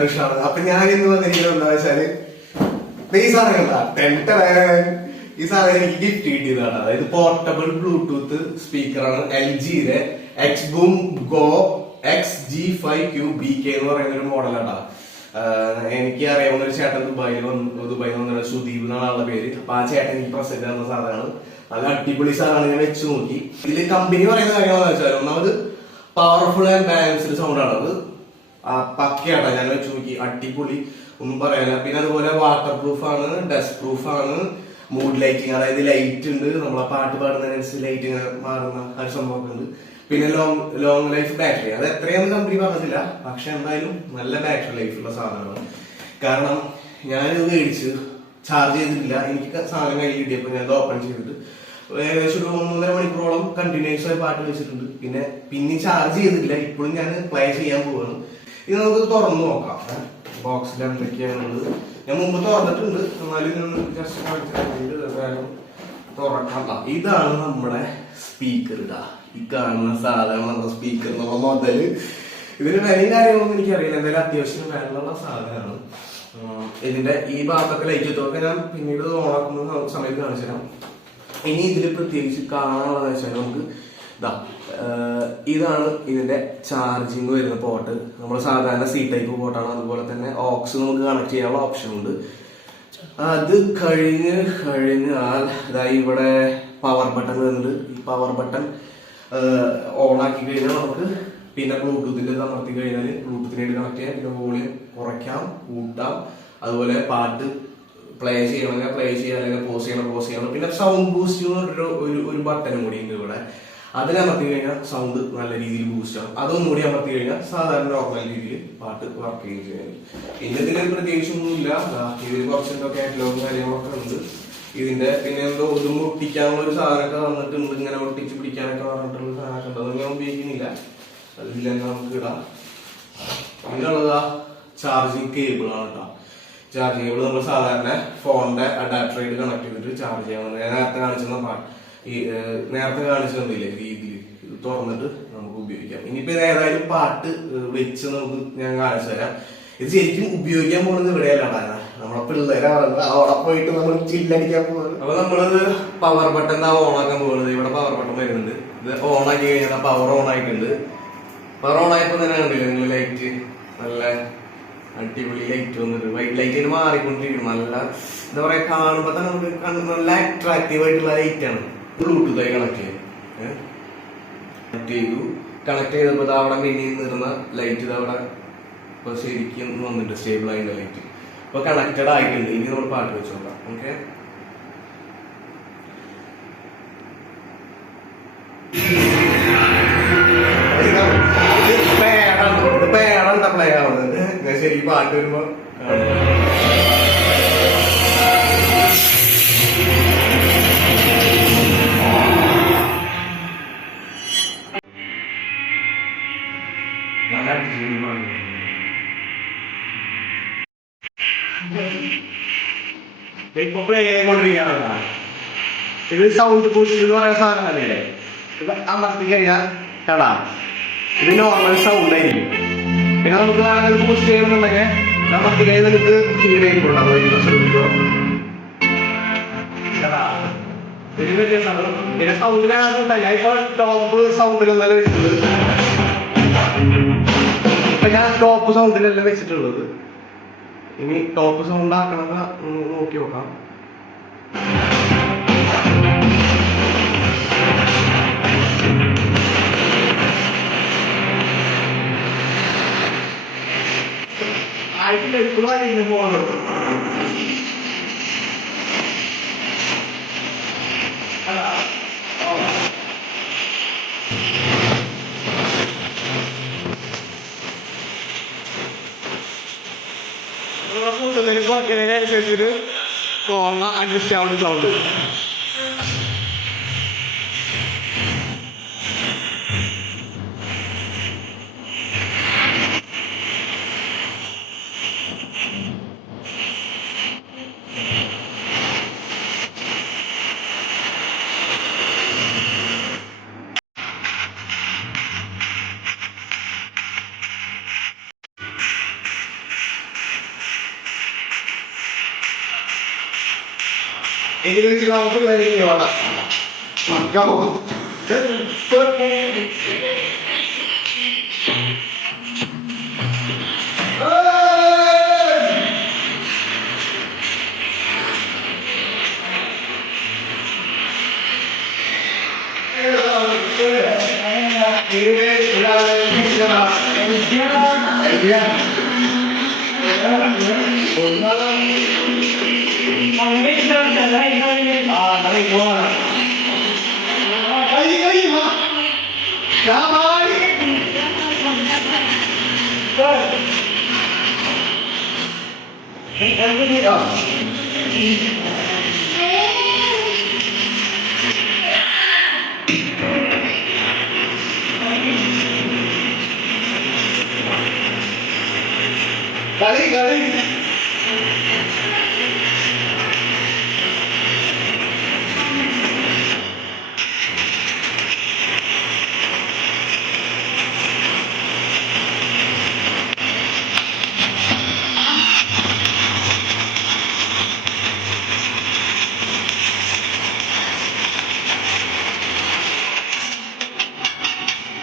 ധനുഷാണ്. അപ്പൊ ഞാൻ ഇന്ന് വന്നിരിക്കുന്നത് എന്താ വെച്ചാല് ഈ സാധനം ഈ സാധനം എനിക്ക് ഗിഫ്റ്റ് കിട്ടിയതാണ്. അതായത് പോർട്ടബിൾ ബ്ലൂടൂത്ത് സ്പീക്കറാണ്. LGയുടെ എക്സ്ബൂം ഗോ XG5Q BK എന്ന് പറയുന്ന ഒരു മോഡലാട്ടാ. എനിക്ക് അറിയാവുന്ന ഒരു ചേട്ടൻ ദുബായിൽ വന്നിട്ട് സുദീപ് എന്നാണ് ആളുടെ പേര്. അപ്പൊ ആ ചേട്ടൻ എനിക്ക് പ്രസന്റ് തന്ന സാധനമാണ്. നല്ല അടിപൊളി സാധനമാണ്. ഞാൻ വെച്ച് നോക്കി. ഇതില് കമ്പനി പറയുന്ന കാര്യങ്ങളെന്ന് വെച്ചാൽ ഒന്നാമത് പവർഫുൾ ആൻഡ് ബാലൻസ്ഡ് സൗണ്ട് ആണ്. അത് പക്കയാട്ടാ. ഞാൻ വെച്ച് നോക്കി, അടിപൊളി, ഒന്നും പറയാനില്ല. പിന്നെ അതുപോലെ വാട്ടർ പ്രൂഫ് ആണ്, ഡസ്റ്റ് പ്രൂഫ് ആണ്, മൂഡ് ലൈറ്റിംഗ്, അതായത് ലൈറ്റ് ഉണ്ട്, നമ്മളെ പാട്ട് പാടുന്നതിനനുസരിച്ച് ലൈറ്റ് മാറുന്ന ആ ഒരു സംഭവമൊക്കെ ഉണ്ട്. പിന്നെ ലോങ് ലൈഫ് ബാറ്ററി, അത് എത്രയാണെന്ന് കമ്പനി പറഞ്ഞില്ല, പക്ഷെ എന്തായാലും നല്ല ബാറ്ററി ലൈഫ് ഉള്ള സാധനമാണ്. കാരണം ഞാനിത് മേടിച്ച് ചാർജ് ചെയ്തിട്ടില്ല. എനിക്ക് സാധനം കയ്യിൽ കിട്ടിയപ്പോൾ ഞാൻ ഇത് ഓപ്പൺ ചെയ്തിട്ട് ഏകദേശം ഒരു 3.5 മണിക്കൂറോളം കണ്ടിന്യൂസ് ആയി പാട്ട് വെച്ചിട്ടുണ്ട്. പിന്നെ ചാർജ് ചെയ്തിട്ടില്ല. ഇപ്പോഴും ഞാൻ പ്ലേ ചെയ്യാൻ പോവാണ്. ഇത് നമുക്ക് തുറന്നു നോക്കാം. ബോക്സിൽ എന്തൊക്കെയാണുള്ളത് ഞാൻ മുമ്പ് തുറന്നിട്ടുണ്ട്, എന്നാലും ജസ്റ്റ് തുറക്കാം. ഇതാണ് നമ്മുടെ സ്പീക്കർ. ഇതാ ഈ കാണുന്ന സാധനം നമ്മുടെ സ്പീക്കർ എന്നുള്ള മുതല്. ഇതിന് വിലയും കാര്യങ്ങളൊന്നും എനിക്കറിയില്ല. എന്തായാലും അത്യാവശ്യം വിലയുള്ള സാധനമാണ്. ഇതിന്റെ ഈ ഭാഗത്തൊക്കെ ലൈറ്റ് എത്തുമൊക്കെ ഞാൻ പിന്നീട് ഓണാക്കുന്ന സമയത്ത് കാണിച്ചു തരാം. ഇനി ഇതിൽ പ്രത്യേകിച്ച് കാണാനുള്ളതെന്ന് വെച്ചാൽ നമുക്ക് ഇതാണ് ഇതിന്റെ ചാർജിങ് വരുന്ന പോർട്ട്. നമ്മൾ സാധാരണ C ടൈപ്പ് പോർട്ടാണ്. അതുപോലെ തന്നെ ഓക്സ് നമുക്ക് കണക്ട് ചെയ്യാനുള്ള ഓപ്ഷൻ ഉണ്ട്. അത് കഴിഞ്ഞാൽ ഇവിടെ പവർ ബട്ടൺ വരുന്നുണ്ട്. ഈ പവർ ബട്ടൺ ഓൺ ആക്കി കഴിഞ്ഞാൽ നമുക്ക് പിന്നെ ബ്ലൂടൂത്തിന്റെ അമർത്തി കഴിഞ്ഞാൽ ബ്ലൂടൂത്തിനായിട്ട് കണക്ട് ചെയ്യാം. പിന്നെ വോളിയം കുറയ്ക്കാം, കൂട്ടാം. അതുപോലെ പാട്ട് പ്ലേ ചെയ്യണമെങ്കിൽ പ്ലേ ചെയ്യാം, അല്ലെങ്കിൽ പോസ് ചെയ്യണം. പിന്നെ സൗണ്ട് ബൂസ്റ്റ് ഒരു ബട്ടനും കൂടി ഉണ്ട് ഇവിടെ. അതിനമർത്തി കഴിഞ്ഞാൽ സൗണ്ട് നല്ല രീതിയിൽ ബൂസ്റ്റ് ആവും. അതൊന്നുകൂടി അമർത്തി കഴിഞ്ഞാൽ സാധാരണ നോർമൽ രീതിയിൽ പാട്ട് വർക്ക് ചെയ്യുകയും ചെയ്യും. പിന്നെ ഇതിന് പ്രത്യേകിച്ചൊന്നുമില്ല. ഇതിൽ കുറച്ചെന്തോ കാറ്റലോഗും കാര്യങ്ങളൊക്കെ ഉണ്ട്. ഇതിന്റെ പിന്നെ എന്തോ ഇതും ഒട്ടിക്കാനുള്ള ഒരു സാധനമൊക്കെ വന്നിട്ടുണ്ട്. ഇങ്ങനെ ഒട്ടിച്ച് പിടിക്കാനൊക്കെ പറഞ്ഞിട്ടുള്ള സാധനമൊക്കെ ഉണ്ട്. അതൊന്നും ഞാൻ ഉപയോഗിക്കുന്നില്ല. അതിൽ തന്നെ നമുക്ക് ഇടാം. പിന്നുള്ളതാ ചാർജിങ് കേബിൾ ആണ് കേട്ടോ. ചാർജിങ് കേബിൾ നമ്മൾ സാധാരണ ഫോണിന്റെ അഡാപ്റ്ററായിട്ട് കണക്ട് ചെയ്തിട്ട് ചാർജ് ചെയ്യാൻ നേരത്തെ കാണിച്ചിരുന്നില്ലേ രീതിയിൽ ഇത് തുറന്നിട്ട് നമുക്ക് ഉപയോഗിക്കാം. ഇനിയിപ്പോ ഏതായാലും പാട്ട് വെച്ച് നമുക്ക് ഞാൻ കാണിച്ചു തരാം. ഇത് ശരിക്കും ഉപയോഗിക്കാൻ പോകുന്നത് ഇവിടെയല്ല, നമ്മളെ പിള്ളേരെ പറഞ്ഞത് അവിടെ പോയിട്ട് നമ്മൾ ചില്ലടിക്കാൻ പോകുന്നത്. അപ്പൊ നമ്മളിത് പവർ ബട്ടൺ ഓൺ ആക്കാൻ പോകുന്നത്. ഇവിടെ പവർ ബട്ടൺ വരുന്നുണ്ട്. ഇത് ഓൺ ആക്കി കഴിഞ്ഞാൽ പവർ ഓൺ ആയിട്ടുണ്ട്. പവർ ഓൺ ആയപ്പോ തന്നെ കണ്ടില്ലേ നിങ്ങൾ ലൈറ്റ് നല്ല അടിപൊളി ലൈറ്റ് വന്നിട്ട് വൈറ്റ് ലൈറ്റിന് മാറിക്കൊണ്ടിരിക്കണം. നല്ല എന്താ പറയാ, കാണുമ്പോ തന്നെ നമുക്ക് നല്ല അട്രാക്റ്റീവ് ആയിട്ടുള്ള ലൈറ്റ് ആണ്. ബ്ലൂടൂത്ത് ആയി കണക്ട് ചെയ്തപ്പോ അവിടെ മിന്നിൽ നിന്നിരുന്ന ലൈറ്റ് ഇത് അവിടെ ഇപ്പൊ ശരിക്കും വന്നിട്ട് സ്റ്റേബിൾ ആയിട്ട് ലൈറ്റ് ഇപ്പൊ കണക്റ്റഡ് ആയിട്ടുണ്ട്. ഇനി നമ്മൾ പാട്ട് വെച്ച് നോക്കാം. ഓക്കെ, പേടാണ് പ്ലേ ആവുന്നത്. ശരിക്കും പാട്ട് വരുമ്പോ ഇത് സൗണ്ട് ബൂസ്റ്റ് എന്ന് പറയുന്ന സാധനമല്ലേ. ഇത് അമർത്തി കഴിഞ്ഞാൽ കേടാ ഇത് നോർമൽ സൗണ്ട് ആയിരിക്കും. പിന്നെ നമുക്ക് വേണമെങ്കിൽ ബൂസ്റ്റ് ചെയ്യണമെന്നുണ്ടെങ്കിൽ അമർത്തി കഴിഞ്ഞാൽ നിങ്ങൾക്ക് ഫീൽ ചെയ്തിട്ടുണ്ടാവും. പിന്നെ സൗണ്ടിനകത്തുണ്ട്. ഞാൻ ഇപ്പോൾ ടോപ്പ് സൗണ്ടിലൊന്നല്ല വെച്ചിട്ടുള്ളത്. ഇപ്പൊ ഞാൻ ടോപ്പ് സൗണ്ടിലല്ല വെച്ചിട്ടുള്ളത്. ഇനി ടോപ്പ് സൗണ്ട് ആക്കണമെന്ന് നോക്കി നോക്കാം. ആയിട്ടില്ല, ഇപ്പോഴും പോകുന്നത്. അനുസരിച്ചൊരു അഡ്ജസ്റ്റ് ആവുന്ന സൗണ്ട്. ഇതിലേക്ക് നമുക്ക് വേണമെങ്കിൽ വേണം. കളി